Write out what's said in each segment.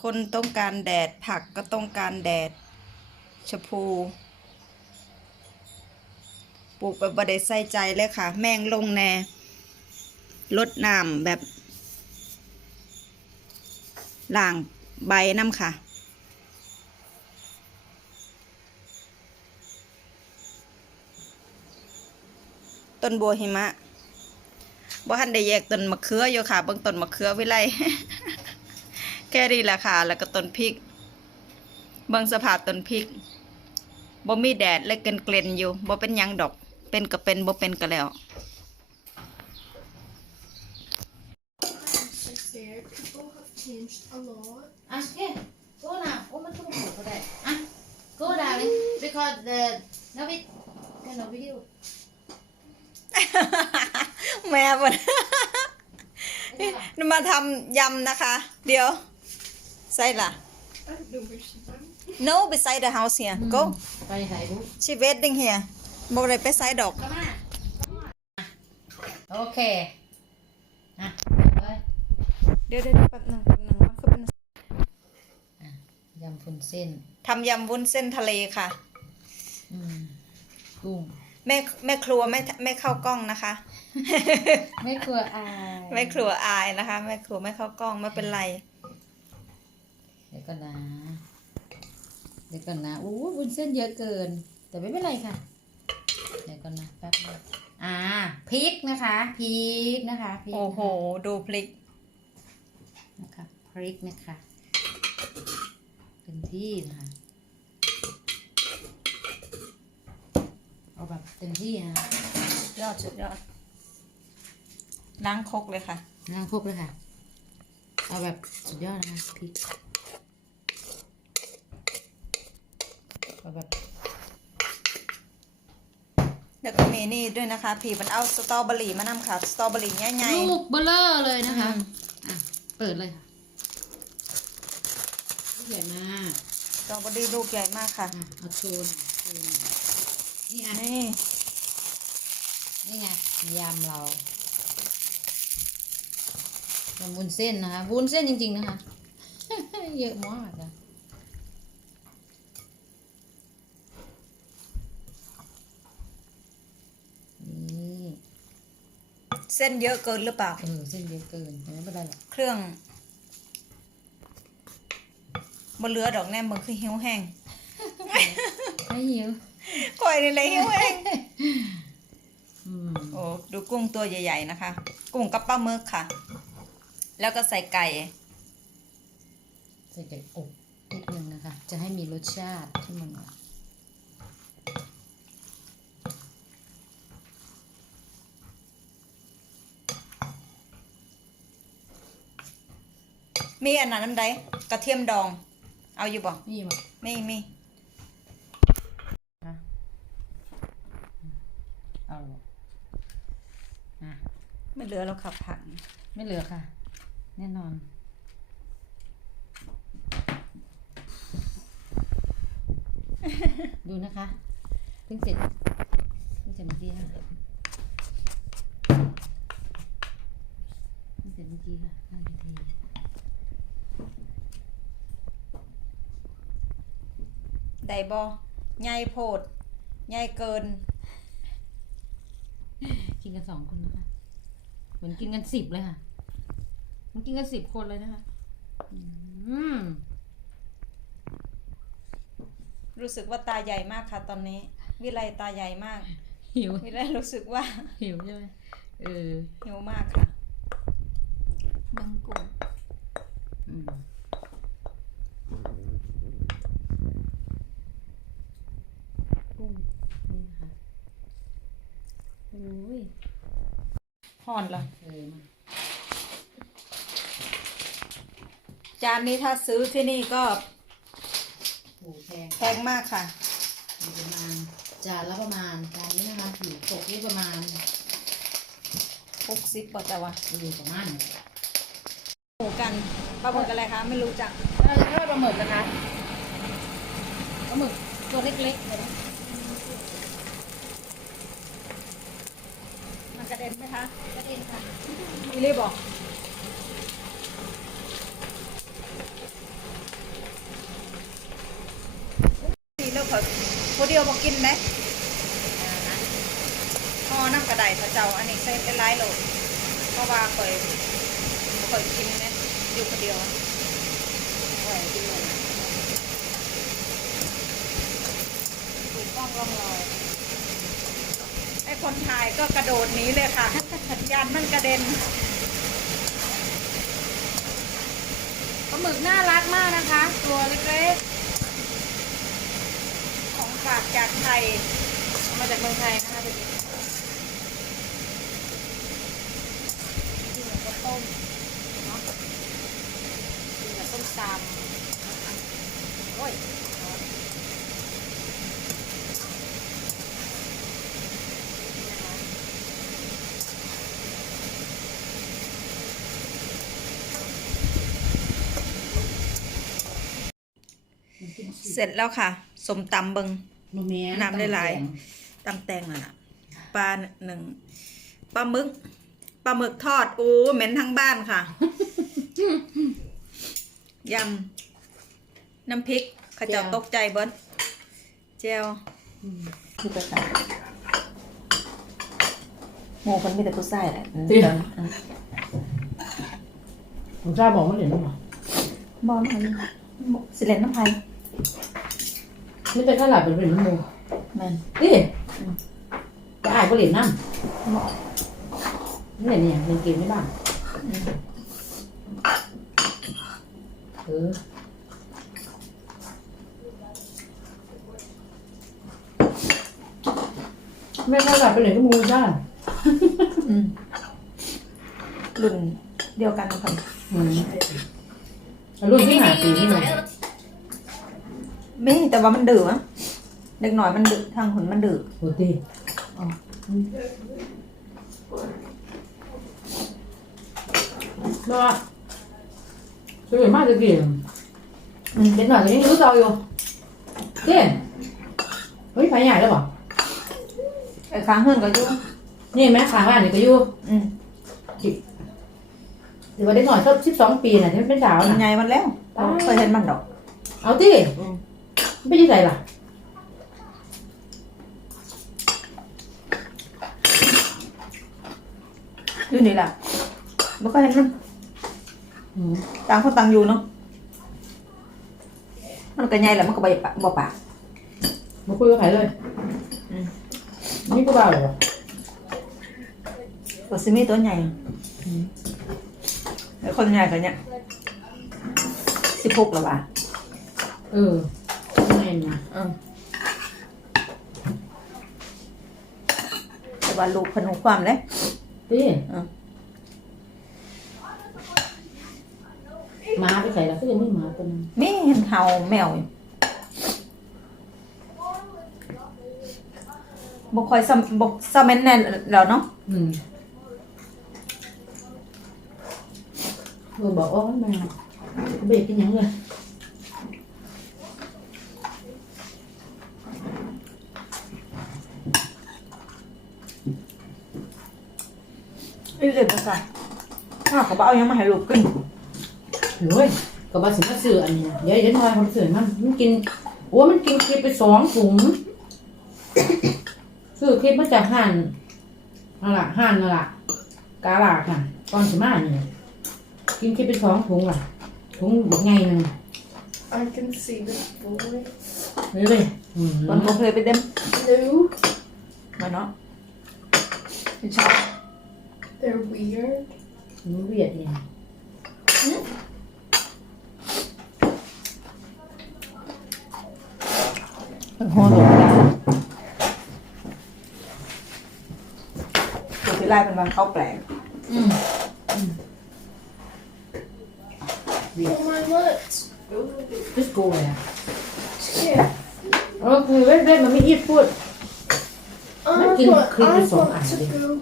คนต้องการแดดผักก็ต้องการแดดชพูปลูกแบบบไดใส่ใจเลยค่ะ แมงลงแน่ลดน้ำแบบล่างใบน้ำค่ะ ต้นบัวหิมะบ่ทันได้แยกต้นมะเขืออยู่ค่ะ เบิ่งต้นมะเขือวิไล แค่นี้แหละค่ะ แล้วก็ต้นพริก เบิ่งสภาพต้นพริกบ่มีแดดเลยเกนเกลนๆอยู่บ่เป็นหยังดอก เป็นก็เป็นบ่เป็นก็แล้ว Six there. People have changed a lot. อะโอเค go now โอ้มันต้องหูก็ได้อะ go darling because the no vid no video แม่บ่นมาทำยำนะคะ เดี๋ยว ใส่ล่ะ I don't know where she went. no beside the house here go ไปถ่ายรูป she waiting here บ่ได้ไปใส่ดอกก็มาโอเคอะเลยเดี๋ยวเดี๋ยวแป๊บหนึงแป๊บหนึงมันคือเป็นยำพุนเส้นทำยำวุ้นเส้นทะเลค่ะ อืมกุ้งแม่แม่ครัวไม่ไม่เข้ากล้องนะคะไม่กลัวอายแม่ครัวอายนะคะ แม่ครัวไม่เข้ากล้องไม่เป็นไรเดี๋ยว ก่อนนะ เดี๋ยวก่อนนะอู้วุ้นเส้นเยอะเกิน แต่ไม่เป็นไรค่ะ เดี๋ยวก่อนนะแป๊บนึงอ่าพริกนะคะพริกนะคะพริกโอ้โห ดูพลิกนะคะพริกนะคะเป็นที่นะคะเอาแบบเต็มที่นะยอดสุดยอดล้างครกเลยค่ะนั่งคลุกเลยค่ะ เอาแบบสุดยอดนะคะพริก เอาแบบแล้วก็มีนี่ด้วยนะคะ ผีมันเอาสตรอเบอรี่มานำค่ะ สตรอเบอรี่ใหญ่ลูกเบลเลอร์เลยๆนะคะ อืม อะ เปิดเลยค่ะลูกใหญ่มากสตรอเบอรี่ลูกใหญ่มากค่ะ อะเอาโชว์หน่อยโชว์หน่อยนี่อะนี่ นี่ไงยำเรายำวุ้นเส้นนะคะวุ้นเส้นจริง ๆ นะคะ เยอะมากอะนี่ เส้นเยอะเกินหรือเปล่า เออเส้นเยอะเกินแต่ไม่เป็นไรหรอกเครื่องบนเรือดอกแนมเบิ่งคือหิวแห้งไม่หิวก่อยนี่เลยหิวแห้งอืมโอ้ดูกุ้งตัวใหญ่ ๆ นะคะ กุ้งกับปลาหมึกค่ะ แล้วก็ใส่ไก่ ใส่ไก่อบนิดนึงนะคะ จะให้มีรสชาติที่มัน มีอันนั้นน้ำใดกระเทียมดอง เอาอยู่บ่นี่มาไม่มีค่ะเอาอะไม่เหลือแล้วค่ะผักไม่เหลือค่ะ แน่นอน ดูนะคะเพิ่งเสร็จเพิ่งเสร็จเมื่อกี้ค่ะเพิ่งเสร็จเมื่อกี้ค่ะห้านาที ได้บ่ใหญ่โพดใหญ่เกิน กินกันสองคนนะคะ เหมือนกินกันสิบเลยค่ะเหมันกินกันสิบคนเลยนะคะ อืม รู้สึกว่าตาใหญ่มากค่ะตอนนี้ วิไลตาใหญ่มาก หิว วิไลรู้สึกว่า หิวใช่ไหมเออ หิวมากค่ะเบิ่งกุ้งอืมกุ้งนี่นะคะ โอ้ยห่อนละเออมาจานนี้ถ้าซื้อที่นี่ก็โอ้แพงแพงมากค่ะอยู่ประมาณจานละประมาณจานนี้นะคะอยู่ตกนี่ประมาณหกสิบป่ะแต่ว่าอยู่ประมาณเนี่ยหมูกันปลาหมึกอะไรคะไม่รู้จักถ้าถ้าปลาหมึกนะคะปลาหมึกตัวเล็กๆเลยนะ เด็นไหมคะกระเด็นค่ะมีรีบบอกนี่เราขอผู้เดียวบอกินไหมพ่อน้ำกระไดพระเจ้า อันนี้ใช้เป็นลายหลเพราะว่าเคยเคยกินเนี่ยอยู่คนเดียวเคยกินเลยคุณต้องลองรอ คนถ่ายก็กระโดดหนีเลยค่ะยานมันกระเด็นปลาหมึกน่ารักมากนะคะ ตัวเล็กๆ ของฝากจากไทย มาจากเมืองไทยนะคะดูดิกินกับข้าวต้มกินกับส้มตโอ้ย เสร็จแล้วค่ะ สมตำเบิงำมะเมียน้ำได้หลายตำแตงน่ะนะปลาหนึ่งปลาหมึกปลาหมึกทอดโอ้เหม็นทั้งบ้านค่ะยำน้ำพริกเข้าเจ้าตกใจเบิ้ลเจลคือภาษาโมคนมีแต่ผู้ชายแหละอืมจริงตอนอืมผมทราบบอกว่าเหรียญมั้งบอลมันสิเลนน้ำไผ่ไม่เป็นข้าวหลามเป็นเหรียญน้ำมูแม่นนี่จะอ่านก็เหรียญน้เหมาะำนี่เหรียญเนี่ยเหรียญเกมไม่บ้างอืมเออไม่ข้าวหลามเป็นเหรียญน้ำมูจ้าอืมรุ่นเดียวกันคนอืมรุ่นที่หาปีนี่เลยไม่แต่ว่ามันดื้ออะเด็กหน่อยมันดื้อทางหุ่นมันดื้อโหตีอ๋อเนาะสวยมากเลยกี่อืมเด็กหน่อยก็ยังรู้ตัวอยู่เต้นเฮ้ยไฟใหญ่แล้วเปล่าไอ้ค้างเฮือนก็อยู่นี่แม่ขางบ้านนี่ก็อยู่อืมหรือว่าเด็กหน่อยชอบสิบสองปีน่ะที่มันเป็นสาวมันน่ะใหญ่มันแล้วตายเคยเห็นมันดอก เอาที่อืม ไม่ใช่ใส่ล่ะอยู่นี่แหละไม่เคยเห็นมันอืมต่างคนต่างอยู่เนาะมันก็ใหญ่แหละมันก็ใบปะบ่ปากมาคุยกับใครเลยอืมนี่ก็บ้าเหรอก็ซิมีตัวใหญ่อืมไอ้คนใหญ่กันเนี่ยสิบหกแล้วว่ะเออไม่ นะอืมแต่ว่าลูกพนุความเลยที่อืมหมาไปใส่ละก็ยังไม่หมาตัวนึงมีเห็นเห่าแมวอยู่บ่ค่อยซ้ำบ่ซ้ำแม่นแน่นแล้วเนาะอืมเออบอกอ๋อแม่เบรกเป็นยังเลย อีเด็ดจังซั่นอ้าวก็บ่เอาหยังมาให้ลูกกินโอ้ยก็บาสิมาซื้ออันนี้นะเดี๋ยวเดี๋ยวทอยคนซื้อมันมันกินโอ้มันกินคลิปไปสองถุงซื้อคลิปมาจากห่านนั่นล่ะห่านนั่นล่ะกาลาค่ะ ตอนสิมานี่กินคลิปไปสองถุงล่ะถุงบักไงหนึง I can see the boy. เลยเลยอืมตอนบ่เคยไปเต็ม No, มาเนาะ ไม่ชอบ they're weird. มันเวียดเนี่ยเป็นหัวหลงได้ตัวที่ไล่เป็นบางเข้าแปลง อืม Oh my lips. พิสโก้เลยอะ Yeah. เออคือเว้ยเว้ยมันไม่อีดพูด I Nó kinh want, khuyên I cái sống want ảnh to đi. go home.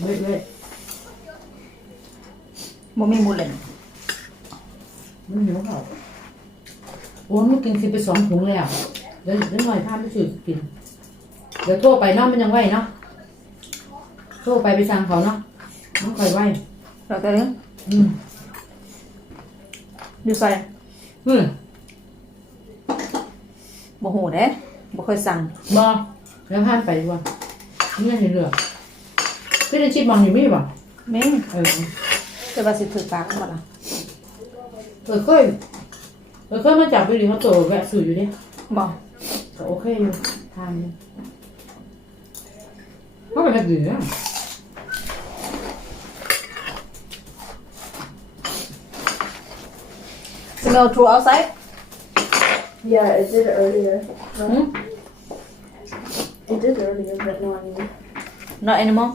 เว้ยเว้ยบ่มีมูลเลยมันหิวเขาโอ้มันกินคลิปไปสองถุงแล้วเดี๋ยวเดี๋ยวหน่อยพาไปซื้อกิน เดี๋ยวโทรไปเนาะมันยังไหวเนาะโทรไปไปสั่งเขาเนาะมันค่อยไหวเราแต่เรื่องอืมอยู่ใส่อืมบ่หูเด้บ่เคยสั่งบอ แล้วพลาดไปดีกว่านี่เห็นเหลือพี่ได้ชิดมองอยู่ไม่บอกแม่งเออแต่ว่าสิถือปากบ่ล่ะเออเคยเออเคยมาจับไปดิเขาตัวแวะสื่ออยู่ดิบ่ก็โอเคอยู่ทานอยู่เขาเป็นแบบนี้นะ smell true outside Yeah, it did earlier. อื ม It did earlier, but no anymore. not anymore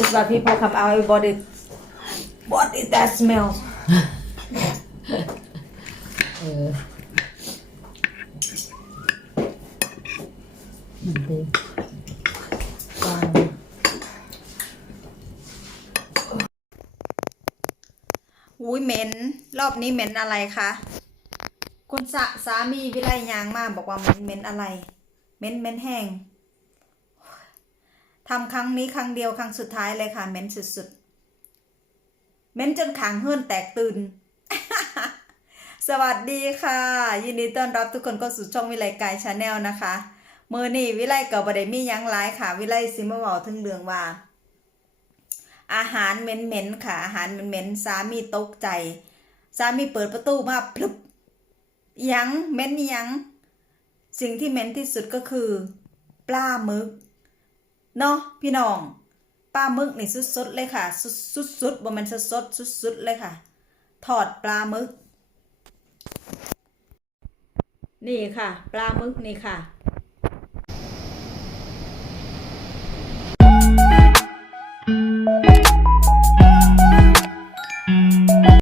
It's why people come out everybody what is that smell เออเหมือนเดิมวางอุ้ยเหม็น รอบนี้เหม็นอะไรคะ คุณสะสามีวิไลยางมาบอกว่าเหม็นเหม็นอะไรเหม็นเหม็นแห้งทำครั้งนี้ครั้งเดียวครั้งสุดท้ายเลยค่ะเหม็นสุดๆเหม็นจนขางเฮือนแตกตื่น สวัสดีค่ะ ยินดีต้อนรับทุกคนเข้าสู่ช่องวิไลกายชาแนลนะคะมือนี่วิไลกับบไดมีหยังหลายค่ะ วิไลซิมาเวาถึงเรื่องว่า อาหารเหม็นๆค่ะ อาหารเหม็นๆสามีตกใจ สามีเปิดประตูมาพลุบ ยังเหม็นยังสิ่งที่เหม็นที่สุดก็คือ ปลาหมึกเนาะพี่น้องปลาหมึกนี่สุดๆเลยค่ะสุดๆบ่มันสดๆสุดๆเลยค่ะ ถอดปลาหมึก นี่ค่ะ ปลาหมึกนี่ค่ะ